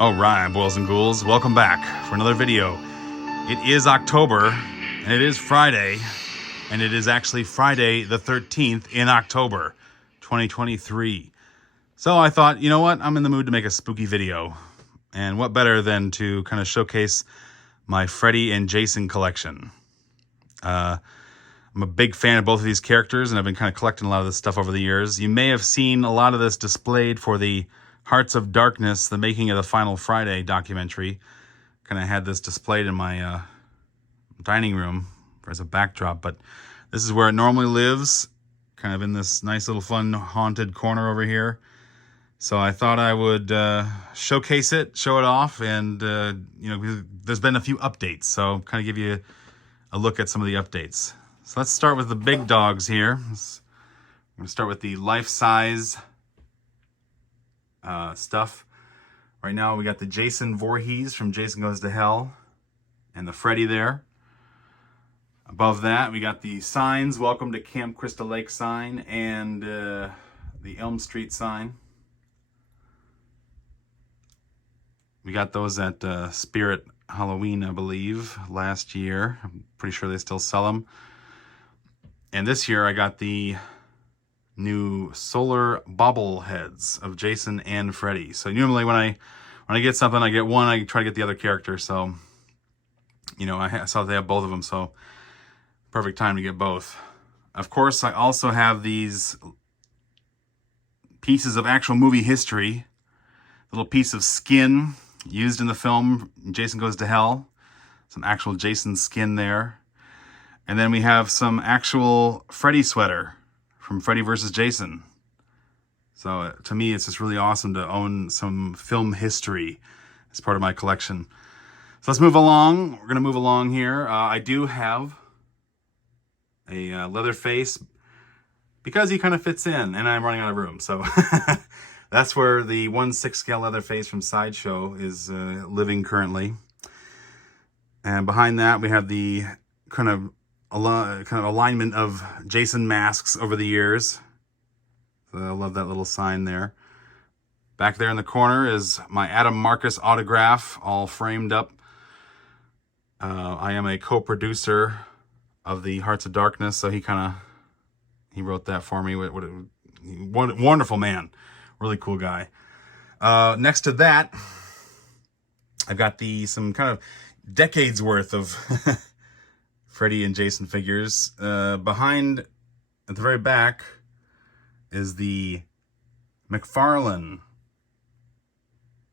Alright, boys and ghouls, welcome back for another video. It is October, and it is Friday, and it is actually Friday the 13th in October, 2023. So I thought, you know what, I'm in the mood to make a spooky video. And what better than to kind of showcase my Freddy and Jason collection. I'm a big fan of both of these characters, and I've been kind of collecting a lot of this stuff over the years. You may have seen a lot of this displayed for the Hearts of Darkness, the making of the Final Friday documentary. Kind of had this displayed in my dining room as a backdrop, but this is where it normally lives, kind of in this nice little fun haunted corner over here. So I thought I would showcase it, show it off, and you know, there's been a few updates, so kind of give you a look at some of the updates. So let's start with the big dogs here. I'm going to start with the life-size stuff. Right now we got the Jason Voorhees from Jason Goes to Hell and the Freddy there. Above that we got the signs, Welcome to Camp Crystal Lake sign, and the Elm Street sign. We got those at Spirit Halloween, I believe, last year. I'm pretty sure they still sell them. And this year I got the new solar bobbleheads of Jason and Freddy. So normally when I get something, I get one, I try to get the other character. So, you know, I saw they have both of them, so perfect time to get both. Of course, I also have these pieces of actual movie history. A little piece of skin used in the film Jason Goes to Hell. Some actual Jason skin there. And then we have some actual Freddy sweater from Freddy vs. Jason. So to me, it's just really awesome to own some film history as part of my collection. So let's move along. We're going to move along here. I do have a Leatherface because he kind of fits in, and I'm running out of room. So that's where the 1/6 scale Leatherface from Sideshow is living currently. And behind that, we have the kind of alignment of Jason masks over the years. So I love that little sign there. Back there in the corner is my Adam Marcus autograph, all framed up. I am a co-producer of the Hearts of Darkness, so he wrote that for me. Wonderful man, really cool guy. Next to that, I've got some kind of decades worth of Freddy and Jason figures. Behind, at the very back, is the McFarlane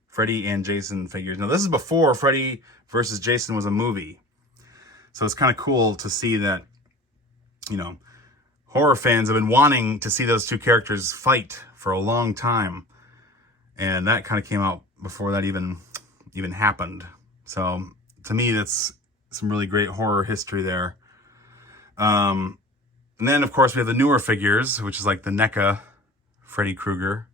Freddy and Jason figures. Now, this is before Freddy vs. Jason was a movie. So it's kind of cool to see that, you know, horror fans have been wanting to see those two characters fight for a long time. And that kind of came out before that even happened. So to me, that's some really great horror history there. And then, of course, we have the newer figures, which is like the NECA Freddy Kruger.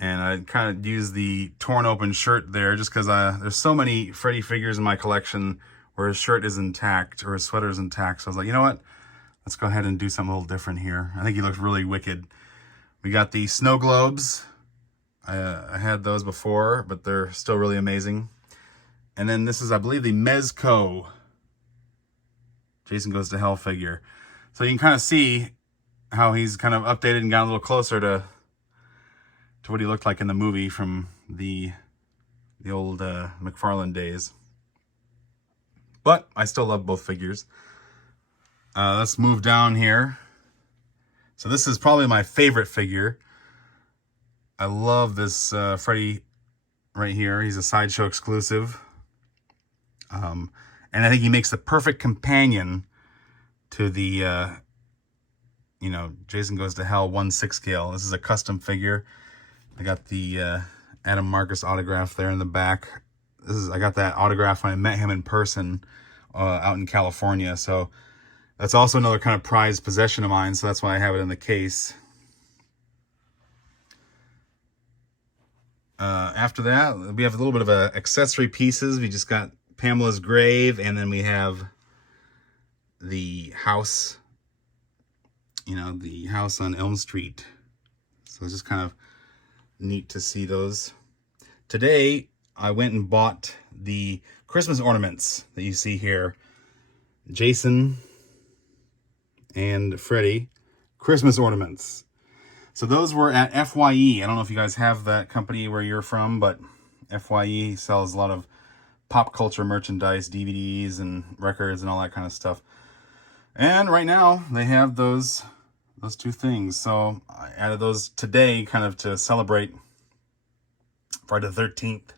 And I kind of use the torn open shirt there just because there's so many Freddy figures in my collection where his shirt is intact or his sweater is intact. So I was like, you know what? Let's go ahead and do something a little different here. I think he looks really wicked. We got the snow globes. I had those before, but they're still really amazing. And then this is, I believe, the Mezco Jason Goes to Hell figure. So you can kind of see how he's kind of updated and got a little closer to what he looked like in the movie from the old McFarlane days. But I still love both figures. Let's move down here. So this is probably my favorite figure. I love this Freddy right here. He's a Sideshow exclusive. And I think he makes the perfect companion to the, you know, Jason Goes to Hell 1/6 scale. This is a custom figure. I got the Adam Marcus autograph there in the back. I got that autograph when I met him in person out in California. So that's also another kind of prized possession of mine. So that's why I have it in the case. After that, we have a little bit of accessory pieces. We just got Pamela's grave, and then we have the house, you know, the house on Elm Street. So it's just kind of neat to see those. today I went and bought the Christmas ornaments that you see here. Jason and Freddy Christmas ornaments. So those were at FYE. I don't know if you guys have that company where you're from, but FYE sells a lot of pop culture merchandise, DVDs and records and all that kind of stuff. And right now they have those two things. So I added those today kind of to celebrate Friday the 13th.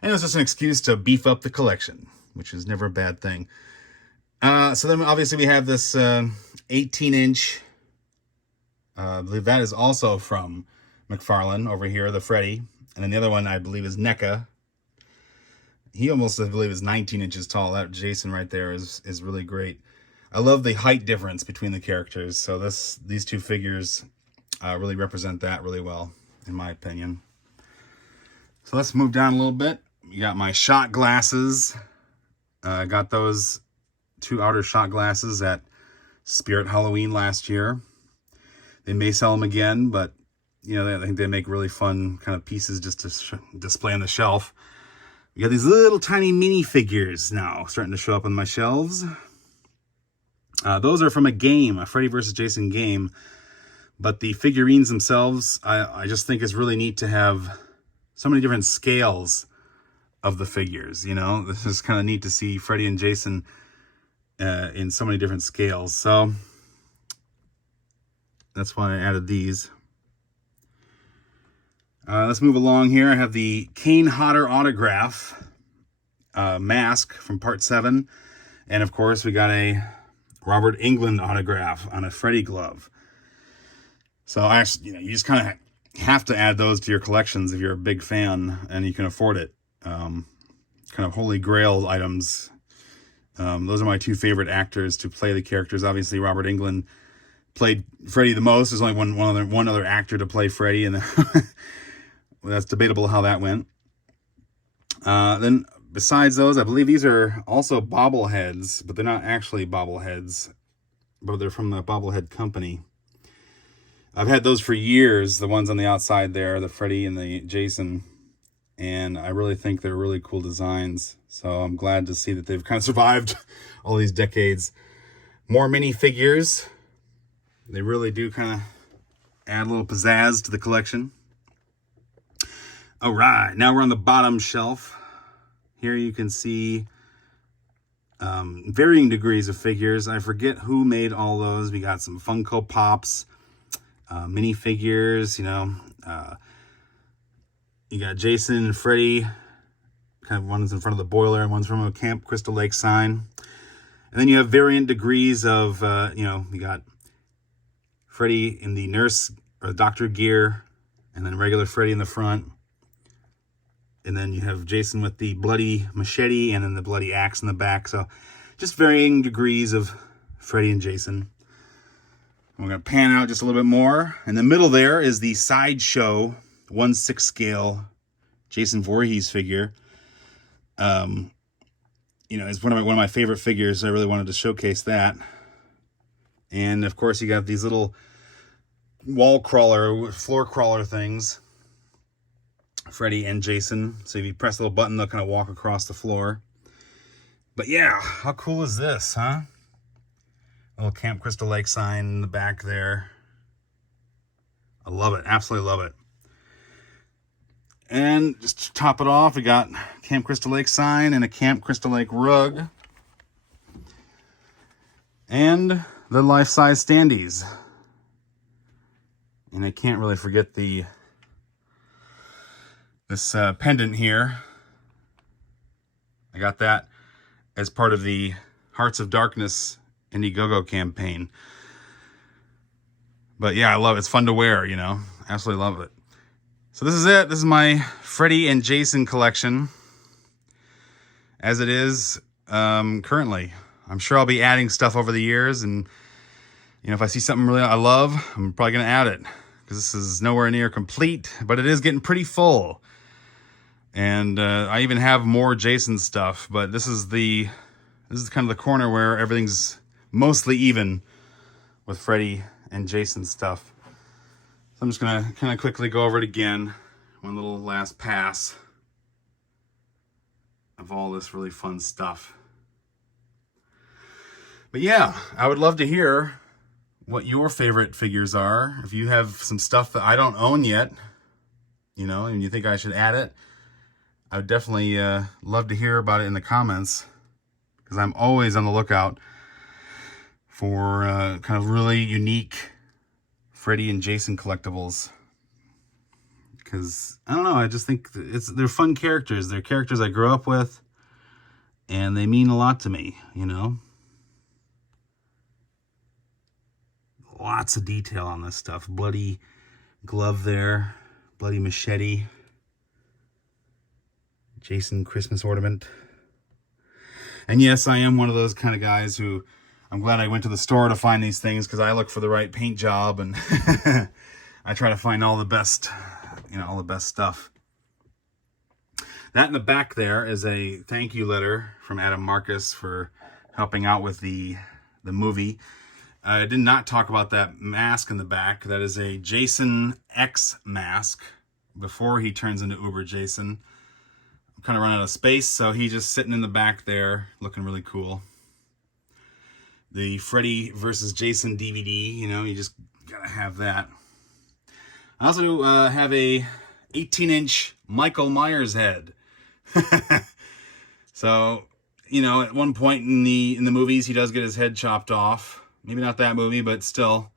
And it was just an excuse to beef up the collection, which is never a bad thing. So then obviously we have this 18-inch, I believe that is also from McFarlane over here, the Freddy. And then the other one I believe is NECA. He almost, I believe, is 19 inches tall. That Jason right there is really great. I love the height difference between the characters. So these two figures really represent that really well, in my opinion. So let's move down a little bit. You got my shot glasses. I got those 2 outer shot glasses at Spirit Halloween last year. They may sell them again, but you know, I think they make really fun kind of pieces just to display on the shelf. We got these little tiny mini figures now starting to show up on my shelves. Those are from a game, a Freddy vs. Jason game. But the figurines themselves, I just think it's really neat to have so many different scales of the figures, you know? This is kind of neat to see Freddy and Jason in so many different scales. So that's why I added these. Let's move along here. I have the Kane Hodder autograph mask from Part 7. And of course, we got a Robert Englund autograph on a Freddy glove. So actually, you know, you just kind of have to add those to your collections if you're a big fan and you can afford it. Kind of holy grail items. Those are my 2 favorite actors to play the characters. Obviously, Robert Englund played Freddy the most. There's only one other actor to play Freddy, and that's debatable how that went. Then besides those, I believe these are also bobbleheads, but they're not actually bobbleheads, but they're from the bobblehead company. I've had those for years, the ones on the outside there, the Freddy and the Jason, and I really think they're really cool designs. So I'm glad to see that they've kind of survived all these decades. More minifigures. They really do kind of add a little pizzazz to the collection. All right, now we're on the bottom shelf. Here you can see varying degrees of figures. I forget who made all those. We got some Funko Pops, minifigures, you know. You got Jason and Freddy. Kind of one's in front of the boiler and one's from a Camp Crystal Lake sign. And then you have variant degrees of, you know, you got Freddy in the nurse or doctor gear, and then regular Freddy in the front. And then you have Jason with the bloody machete and then the bloody axe in the back. So just varying degrees of Freddy and Jason. We're going to pan out just a little bit more. In the middle there is the Sideshow 1/6 scale Jason Voorhees figure. You know, it's one of my favorite figures. I really wanted to showcase that. And of course, you got these little wall crawler, floor crawler things, Freddy and Jason. So if you press a little button, they'll kind of walk across the floor. But yeah, how cool is this, huh? A little Camp Crystal Lake sign in the back there. I love it, absolutely love it. And just to top it off, we got Camp Crystal Lake sign and a Camp Crystal Lake rug. And the life-size standees. And I can't really forget this pendant here. I got that as part of the Hearts of Darkness Indiegogo campaign. But yeah, I love it. It's fun to wear, you know. Absolutely love it. So this is it. This is my Freddy and Jason collection as it is currently. I'm sure I'll be adding stuff over the years, and you know, if I see something really I love, I'm probably going to add it because this is nowhere near complete, but it is getting pretty full. And I even have more Jason stuff, but this is kind of the corner where everything's mostly even with Freddy and Jason stuff. So I'm just going to kind of quickly go over it again. one little last pass of all this really fun stuff. But yeah, I would love to hear what your favorite figures are. If you have some stuff that I don't own yet, you know, and you think I should add it, I would definitely love to hear about it in the comments, because I'm always on the lookout for kind of really unique Freddy and Jason collectibles. Because, I don't know, I just think they're fun characters. They're characters I grew up with, and they mean a lot to me, you know? Lots of detail on this stuff. Bloody glove there. Bloody machete. Jason Christmas ornament. And yes, I am one of those kind of guys who, I'm glad I went to the store to find these things, because I look for the right paint job, and I try to find all the best, you know, all the best stuff. That in the back there is a thank you letter from Adam Marcus for helping out with the movie. I did not talk about that mask in the back. That is a Jason X mask before he turns into Uber Jason. I'm kind of running out of space, so he's just sitting in the back there looking really cool. The Freddy versus Jason DVD, you know, you just gotta have that. I also have a 18-inch Michael Myers head. So, you know, at one point in the movies, he does get his head chopped off. Maybe not that movie, but still,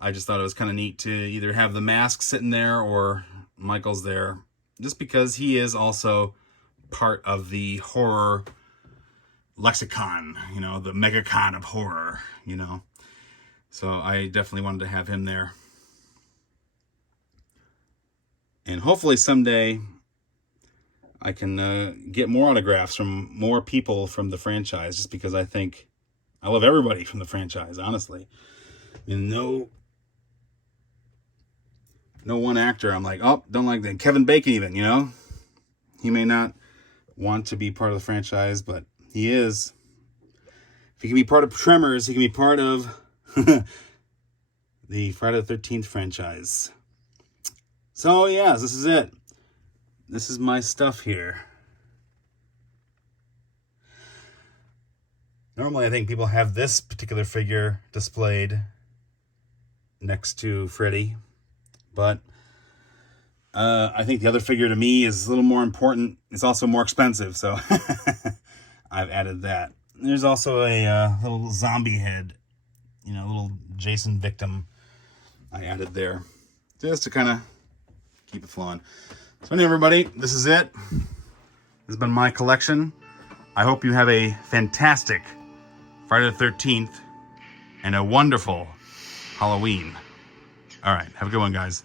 I just thought it was kind of neat to either have the mask sitting there or Michael's there, just because he is also part of the horror lexicon, you know, the megacon of horror, you know. So I definitely wanted to have him there. And hopefully someday I can get more autographs from more people from the franchise, just because I love everybody from the franchise, honestly. And no one actor I'm like, oh, don't like that. Kevin Bacon even, you know? He may not want to be part of the franchise, but he is. If he can be part of Tremors, he can be part of the Friday the 13th franchise. So, yeah, this is it. This is my stuff here. Normally, I think people have this particular figure displayed next to Freddy, but I think the other figure to me is a little more important. It's also more expensive, so I've added that. There's also a little zombie head, you know, a little Jason victim I added there, just to kind of keep it flowing. So anyway, everybody, this is it. This has been my collection. I hope you have a fantastic Friday the 13th and a wonderful Halloween. All right, have a good one, guys.